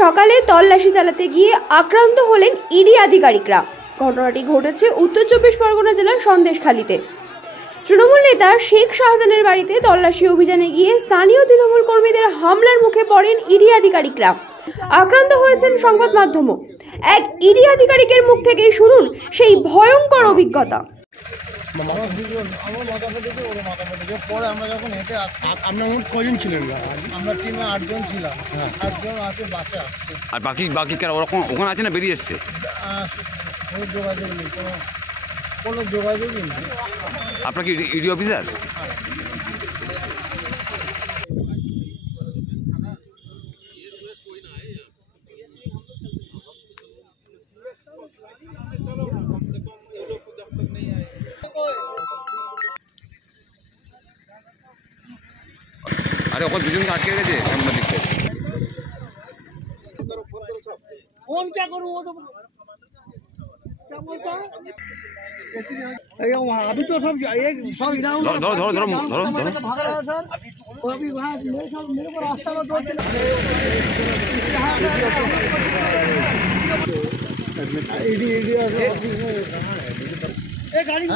সকালে তল্লাশি চালাতে গিয়ে আক্রান্ত হলেন ইডি আধিকারিকরা। ঘটনাটি ঘটেছে উত্তর 24 পরগনা জেলার সন্দেশখালীতে। তৃণমূল নেতা শেখ শাহজাহানের বাড়িতে তল্লাশি অভিযানে গিয়ে স্থানীয় তৃণমূল কর্মীদের হামলার মুখে পড়েন ইডি আধিকারিকরা। আক্রান্ত হয়েছেন সংবাদ মাধ্যমও। এক ইডি আধিকারিকের মুখ থেকেই শুনুন সেই ভয়ঙ্কর অভিজ্ঞতা। পরে আমরা যখন হেঁটে আসছি, আপনার মোট কজন ছিলেন? আমরা টিমে 8 জন ছিলাম। 8 জন আছে, বাসে আসছে। আর বাকি কারা ওরকম ওখানে আছে না বেরিয়ে এসছে? কোনো যোগাযোগ নেই, কোনো যোগাযোগই নেই। আপনার কি ইডি অফিসার? আরে ওখানে দুজনকে আটকে রেখেছে সাংবাদিকদের। ফোন কে করবো? अभी तो सब सब इधर धरो भाग रहा है सर। अभी वहाँ मेरे को रास्ता में दो गाड़ी